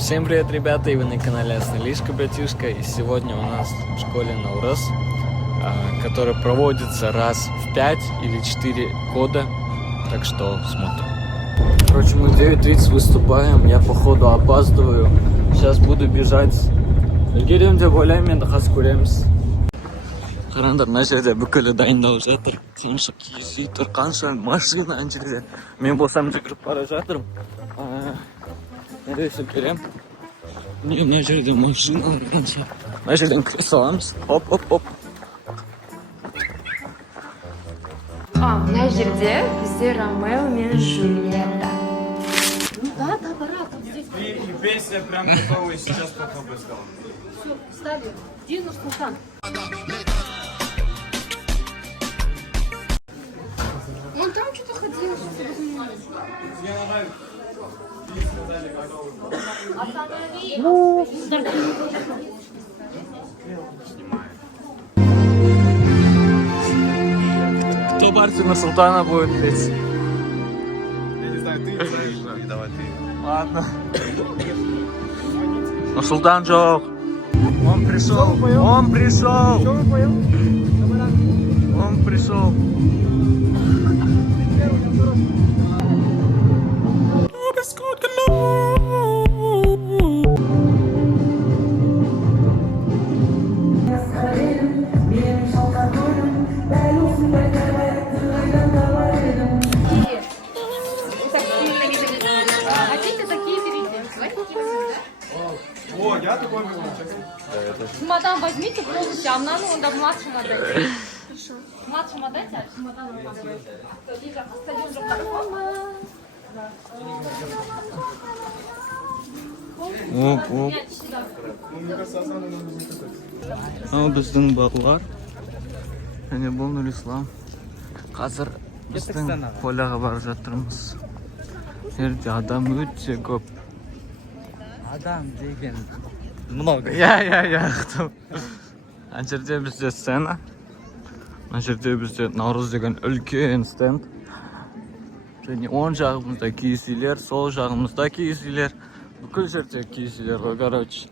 Всем привет, ребята, и вы на канале Асналишка Братишка. И сегодня у нас в школе Наурыз, который проводится раз в 5 или 4 года. Так что смотрим. Короче, мы в 9:30 выступаем, я походу опаздываю. Сейчас буду бежать. Үлгеремін деп ойлаймын, енді қазір көреміз. Қараңдар, мына жерде бүкілі дайындалып жатыр. Қанша киіз үй тұр, қанша машина ана жерде. Мен болсам жүгіріп бара жатырмын. Neresi göreyim? Ne жерде машина var қанша. Мына жерден кіре саламыз. Оп. Мына жерде бізде Ромео мен Джульетта. Да, пора, тут здесь. И песня прям готовая сейчас попробуй сказал. Все, ставим. Где Нур-Султан? Он там что-то ходил, Кто партию Нур-Султана будет петь? Я не знаю, ты знаешь, давай ты. Ладно. Нур-Султан жоқ. Он пришел. Он пришел. Что вы поел? Он пришел. Хотите такие берите. О, я такой возьму. Чемодан возьмите, пробуйте, а нам надо младшим отдать. Хорошо. Младшим отдайте, а чемодан отдавайте. Оп. Ал біздің балалар. Және бұл Нұрислам. Қазір біздің поляға барып жатырмыз. Жерде адам өте көп. Адам деген много. Я. Ана жерде бізде сцена. Ана жерде бізде Наурыз деген үлкен стенд. Және оң жағымызда киіз үйлер, сол жағымызда киіз үйлер. Бүкіл жерде киіз үйлер ғой, короче.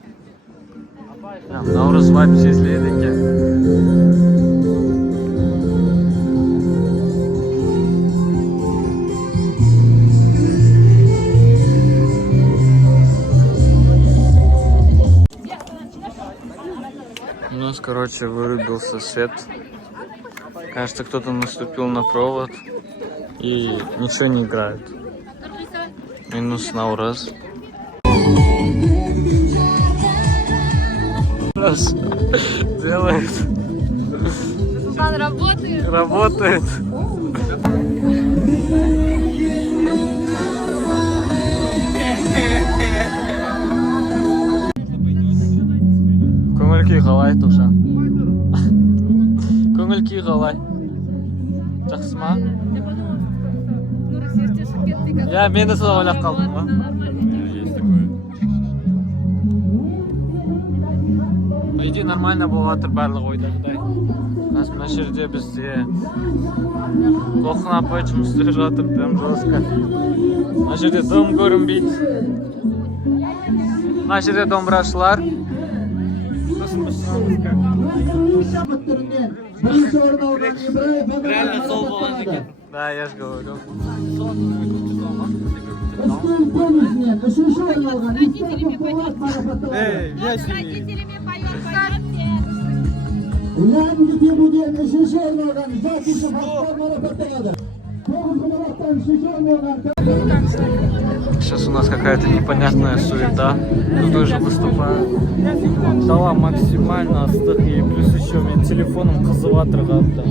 Наурыз вайп сезіледі екен. У нас, короче, вырубился свет. Кажется, кто-то наступил на провод и ничего не играет. Минус Наурыз. Раз делает. Султан работает. Работает. Көңіл-күй қалай, Тоқжан? Көңіл-күй қалай? Жақсы ма? Я мені солай ойлап қалдым ба? По идее нормально болып жатыр барлық ойдағыдай. Қазір мына жерде бізде Толқын апай жұмыс істеп жатыр, прям жестко. Мына жерде дым көрінбейді. Мына жерде домбырашылар. Реально сол болған екен. Да, я же говорю. Эй, я сильный. Родителями поет. Сейчас у нас какая-то непонятная суета. Тут уже выступают. Дала максимально ыстық и плюс еще мен телефоном қызып жатыр қатты.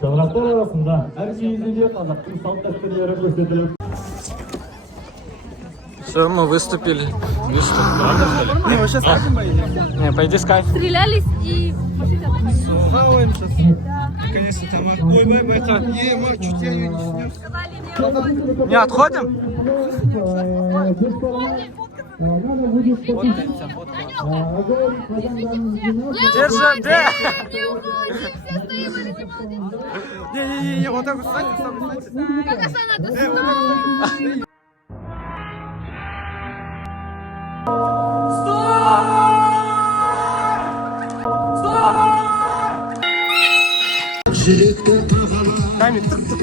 Саңырақтар арасында әр киізінде қазақтың салт дәстүрлері көрсетіліп. Все, мы выступили. Не, вы сейчас скажем поедем? Не, пойди скайп. Стрелялись и... Хаваем сейчас. Конечно, Тамар. Ой, байка. Мы чуть я ее не снес. Не отходим? Надо будет огонь, Держи, да! Не-не-не, вот так вот встань, встань. Как надо? Дай мне тык-тык.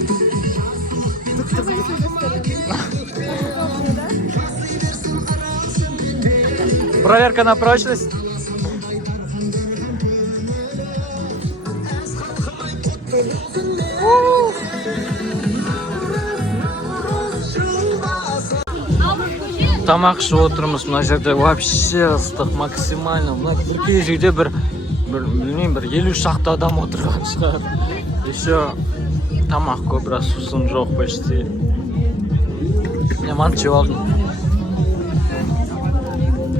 Проверка на прочность. Тамақ ішіп отырмыз, мына жерде вообще ыстық максимально. Мына бір жерде білмеймін, бір 50 шақты адам отырған шығар. Еще тамақ көп, раз сусын жоқ почти. Я манты жеп алдым.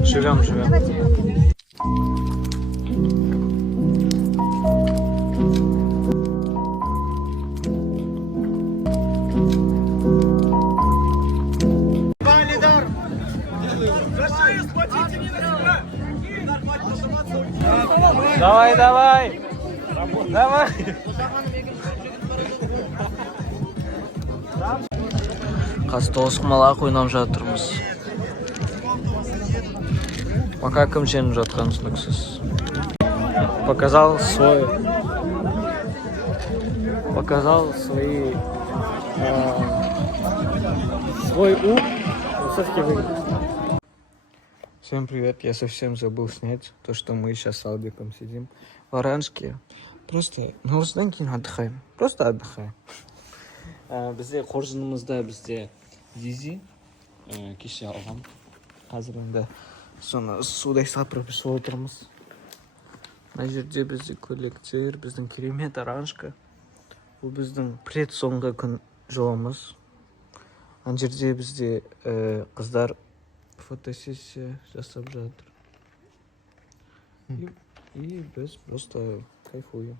Живем. Давай. Қазір тоғызқұмалақ ойнап жатырмыз. Пока кім жеңіп жатқан түсініксіз. Показал свои свой ум. Всем привет, я совсем забыл снять то, что мы сейчас с Алдиком сидим в Оранжке. Просто, осыдан кейін отдыхаем. Просто отдыхаем. Бізде қоржынымызда Дизи кеше алған. Қазір енді соны судай сапырып ішіп отырмыз. Мына жерде бізде көйлектер, біздің керемет Оранжка. Бұл біздің предсоңғы күн жолымыз. Ана жерде бізде қыздар фотосессия жасап жатыр. И біз просто кайфуем.